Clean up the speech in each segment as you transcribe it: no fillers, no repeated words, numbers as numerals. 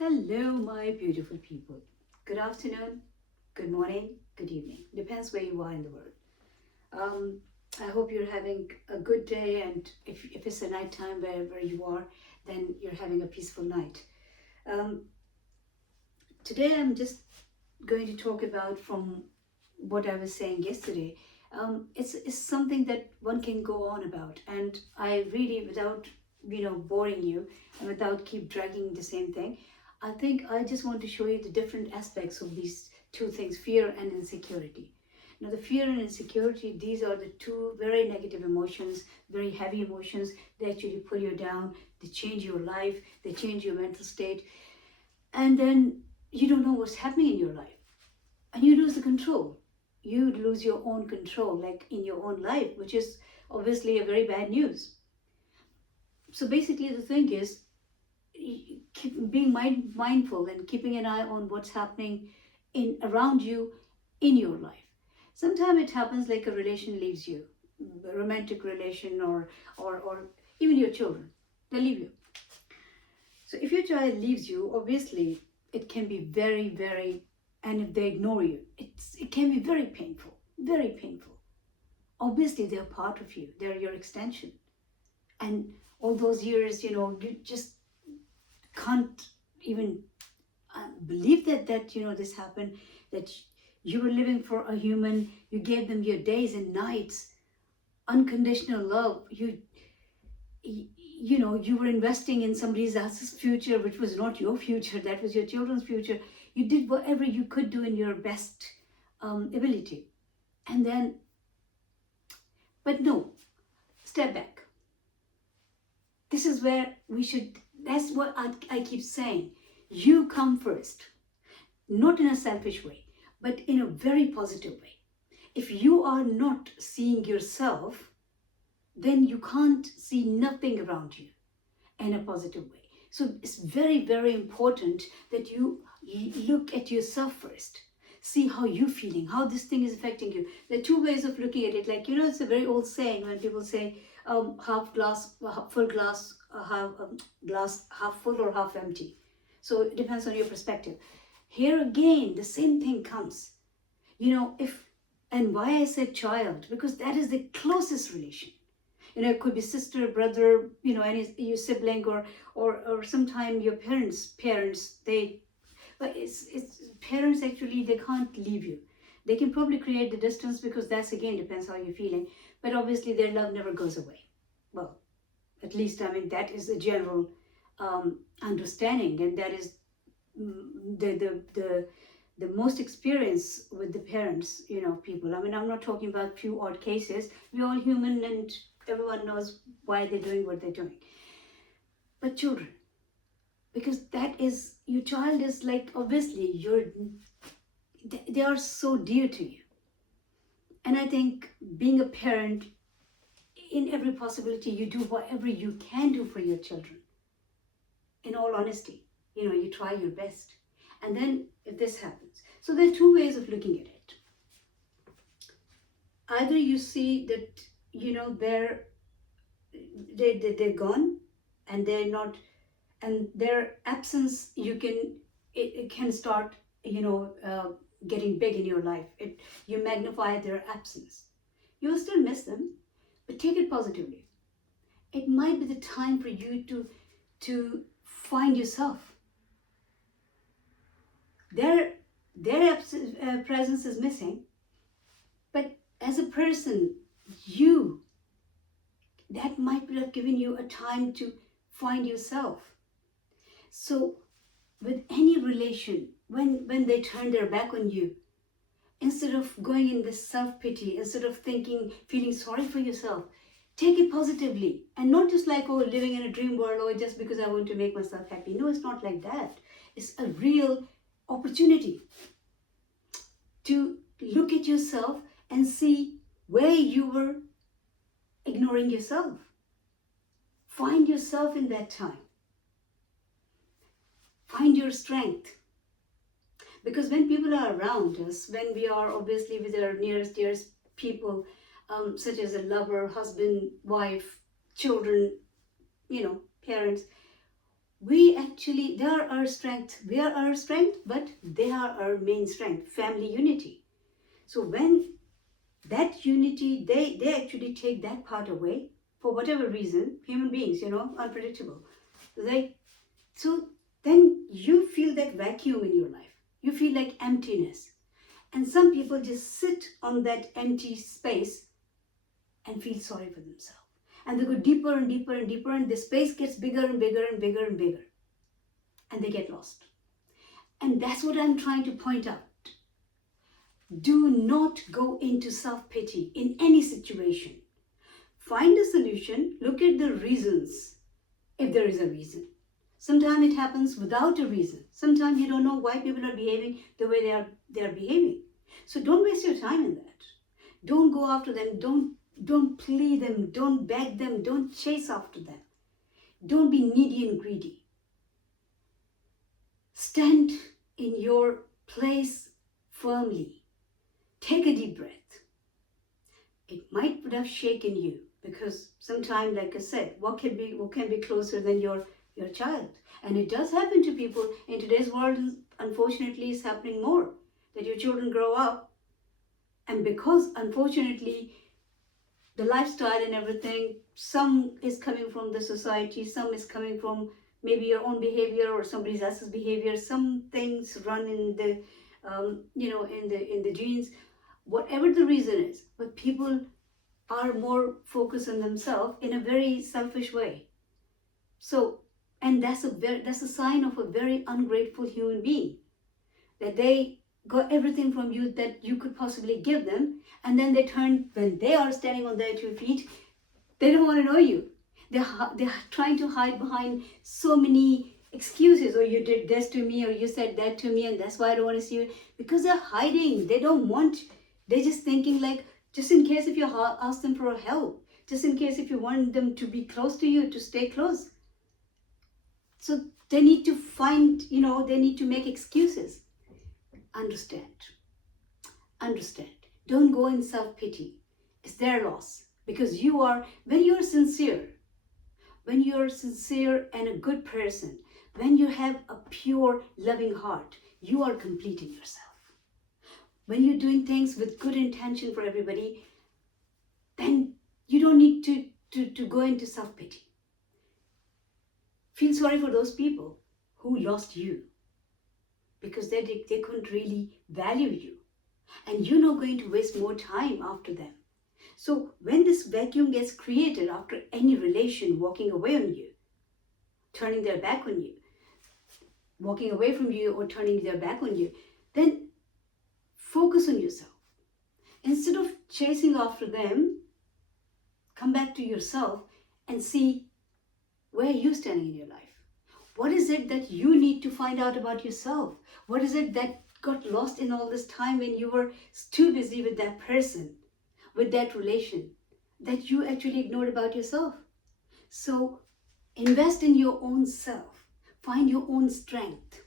Hello, my beautiful people. Good afternoon, good morning, good evening. Depends where you are in the world. Um, I hope you're having a good day, and if it's a night time wherever you are, then you're having a peaceful night. Um, Today, I'm just going to talk about from what I was saying yesterday. It's something that one can go on about, and I really, without boring you and without keep dragging the same thing, I think I just want to show you the different aspects of these two things: fear and insecurity. Now, the fear and insecurity, these are the two very negative emotions, very heavy emotions. They actually pull you down. They change your life. They change your mental state, and then you don't know what's happening in your life, and you lose the control. You lose your own control, like in your own life, which is obviously a very bad news. So basically, the thing is, keep being mindful and keeping an eye on what's happening in around you in your life. Sometimes it happens like a relation leaves you, a romantic relation, or even your children, they leave you. So if your child leaves you, obviously it can be very, and if they ignore you, it can be very painful, very painful. Obviously they're part of you, they're your extension. And all those years, you just can't even believe that this happened, that you were living for a human, you gave them your days and nights, unconditional love. You were investing in somebody else's future, which was not your future, that was your children's future. You did whatever you could do in your best ability. And then, but no, step back. This is where we should, that's what I keep saying. You come first, not in a selfish way, but in a very positive way. If you are not seeing yourself, then you can't see nothing around you in a positive way. So it's very important that you look at yourself first. See how you're feeling, how this thing is affecting you. There are two ways of looking at it. Like, it's a very old saying when people say half glass, full glass, glass half full or half empty. So it depends on your perspective. Here again, the same thing comes. If, and why I said child, because that is the closest relation. It could be sister, brother, any your sibling, or sometime your parents. But it's parents, actually they can't leave you. They can probably create the distance, because that's again depends how you're feeling. But obviously their love never goes away. Well, at least that is a general understanding, and that is the most experience with the parents, people. I'm not talking about few odd cases. We're all human, and everyone knows why they're doing what they're doing. But children, because that is, your child is like, obviously they are so dear to you. And I think being a parent, in every possibility, you do whatever you can do for your children. In all honesty, you try your best. And then if this happens, so there are two ways of looking at it. Either you see that they're gone, and they're not, and their absence, it can start getting big in your life. You magnify their absence. You will still miss them, but take it positively. It might be the time for you to find yourself. Their presence is missing, but as a person, that might have given you a time to find yourself. So with any relation, when they turn their back on you, instead of going in this self-pity, instead of feeling sorry for yourself, take it positively, and not just like, oh, living in a dream world, or just because I want to make myself happy. No, it's not like that. It's a real opportunity to look at yourself and see where you were ignoring yourself. Find yourself in that time. Find your strength. Because when people are around us, when we are obviously with our nearest, dearest people, such as a lover, husband, wife, children, parents, they are our strength. We are our strength, but they are our main strength, family unity. So when that unity, they actually take that part away for whatever reason, human beings, unpredictable. They, so then you feel that vacuum in your life. You feel like emptiness. And some people just sit on that empty space and feel sorry for themselves. And they go deeper and deeper and deeper, and the space gets bigger and bigger and bigger and bigger. And they get lost. And that's what I'm trying to point out. Do not go into self-pity in any situation. Find a solution, look at the reasons, if there is a reason. Sometimes it happens without a reason. Sometimes you don't know why people are behaving the way they are behaving. So don't waste your time in that. Don't go after them. Don't plead them. Don't beg them. Don't chase after them. Don't be needy and greedy. Stand in your place firmly. Take a deep breath. It might have shaken you because sometimes, like I said, what can be closer than your child? And it does happen to people in today's world. Unfortunately, it's happening more that your children grow up, and because unfortunately the lifestyle and everything, some is coming from the society, some is coming from maybe your own behavior or somebody else's behavior. Some things run in the in the genes, whatever the reason is. But people are more focused on themselves in a very selfish way. So, and that's a sign of a very ungrateful human being, that they got everything from you that you could possibly give them, and then they turn, when they are standing on their 2 feet, they don't want to know you. They're trying to hide behind so many excuses. Or you did this to me, or you said that to me, and that's why I don't want to see you. Because they're hiding. They don't want. They're just thinking like, just in case if you ask them for help, just in case if you want them to be close to you, to stay close. So they need to find, they need to make excuses. Understand. Don't go in self-pity. It's their loss. Because when you're sincere and a good person, when you have a pure, loving heart, you are completing yourself. When you're doing things with good intention for everybody, then you don't need to go into self-pity. Feel sorry for those people who lost you because they couldn't really value you. And you're not going to waste more time after them. So when this vacuum gets created after any relation walking away on you, turning their back on you, walking away from you or turning their back on you, then focus on yourself. Instead of chasing after them, come back to yourself and see where you're standing in your life. What is it that you need to find out about yourself? What is it that got lost in all this time when you were too busy with that person, with that relation, that you actually ignored about yourself? So invest in your own self. Find your own strength.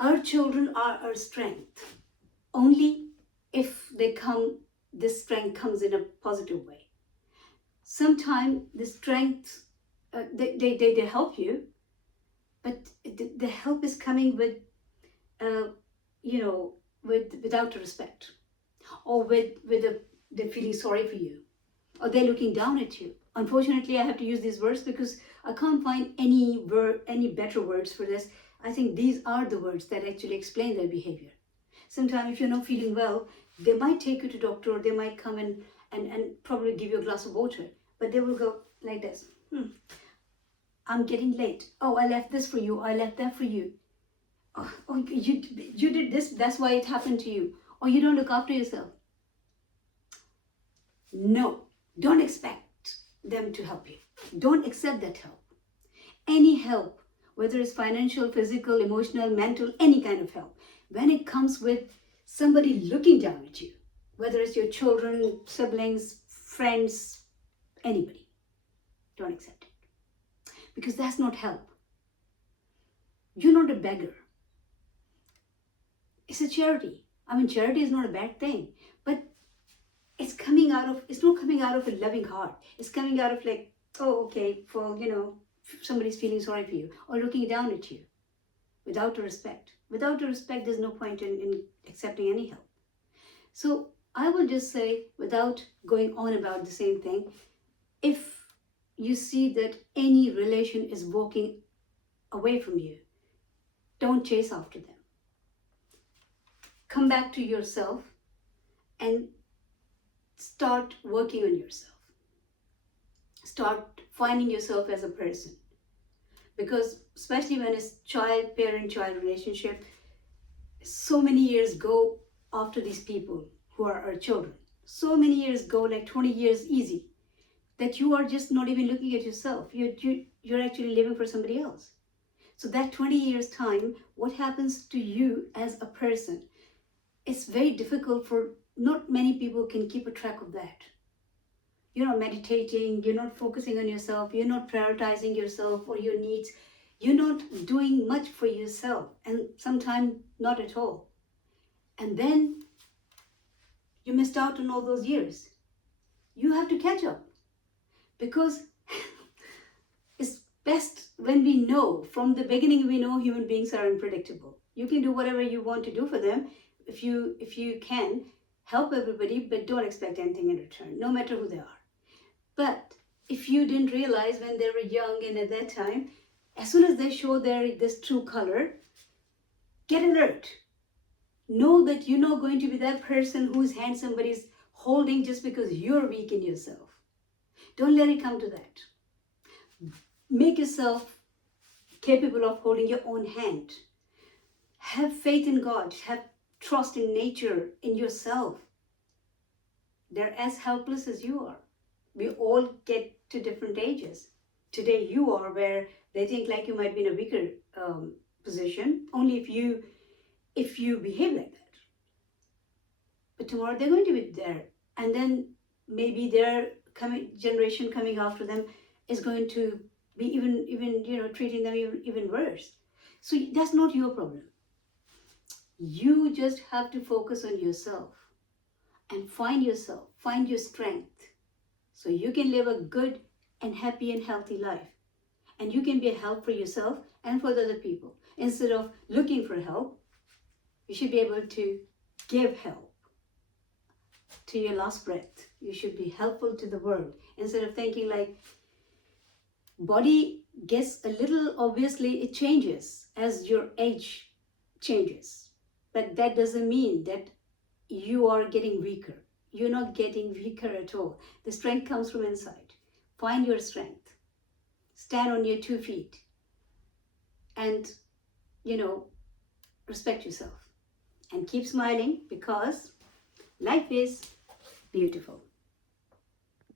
Our children are our strength. Only if this strength comes in a positive way. Sometimes the strength, they help you, but the help is coming with, without respect, or with the feeling sorry for you, or they're looking down at you. Unfortunately, I have to use these words because I can't find any better words for this. I think these are the words that actually explain their behavior. Sometimes if you're not feeling well, they might take you to doctor, or they might come in and probably give you a glass of water, but they will go like this. I'm getting late. Oh, I left this for you. I left that for you. Oh, you did this. That's why it happened to you. Or you don't look after yourself. No, don't expect them to help you. Don't accept that help. Any help, whether it's financial, physical, emotional, mental, any kind of help, when it comes with somebody looking down at you, whether it's your children, siblings, friends, anybody, don't accept it. Because that's not help. You're not a beggar. It's a charity. I mean, charity is not a bad thing, but it's not coming out of a loving heart. It's coming out of like, oh, okay, well, somebody's feeling sorry for you or looking down at you without a respect. Without a respect, there's no point in accepting any help. So I will just say, without going on about the same thing, if you see that any relation is walking away from you, don't chase after them. Come back to yourself and start working on yourself. Start finding yourself as a person. Because especially when it's parent-child relationship, so many years go after these people who are our children. So many years go, like 20 years easy, that you are just not even looking at yourself. You're actually living for somebody else. So that 20 years time, what happens to you as a person? It's very difficult for, not many people can keep a track of that. You're not meditating, you're not focusing on yourself, you're not prioritizing yourself or your needs. You're not doing much for yourself, and sometimes not at all. And then you missed out on all those years. You have to catch up, because it's best when we know, from the beginning we know human beings are unpredictable. You can do whatever you want to do for them if you can help everybody, but don't expect anything in return, no matter who they are. But if you didn't realize when they were young and at that time, as soon as they show this true color, get alert. Know that you're not going to be that person whose hand somebody's holding just because you're weak in yourself. Don't let it come to that. Make yourself capable of holding your own hand. Have faith in God. Have trust in nature, in yourself. They're as helpless as you are. We all get to different ages. Today you are where they think like you might be in a weaker position, only if you behave like that. But tomorrow they're going to be there, and then maybe their generation coming after them is going to be even treating them even worse. So that's not your problem. You just have to focus on yourself and find yourself, find your strength, so you can live a good and happy and healthy life. And you can be a help for yourself and for the other people. Instead of looking for help, you should be able to give help to your last breath. You should be helpful to the world. Instead of thinking like, body gets a little, obviously it changes as your age changes. But that doesn't mean that you are getting weaker. You're not getting weaker at all. The strength comes from inside. Find your strength. Stand on your 2 feet. And, respect yourself. And keep smiling, because life is beautiful.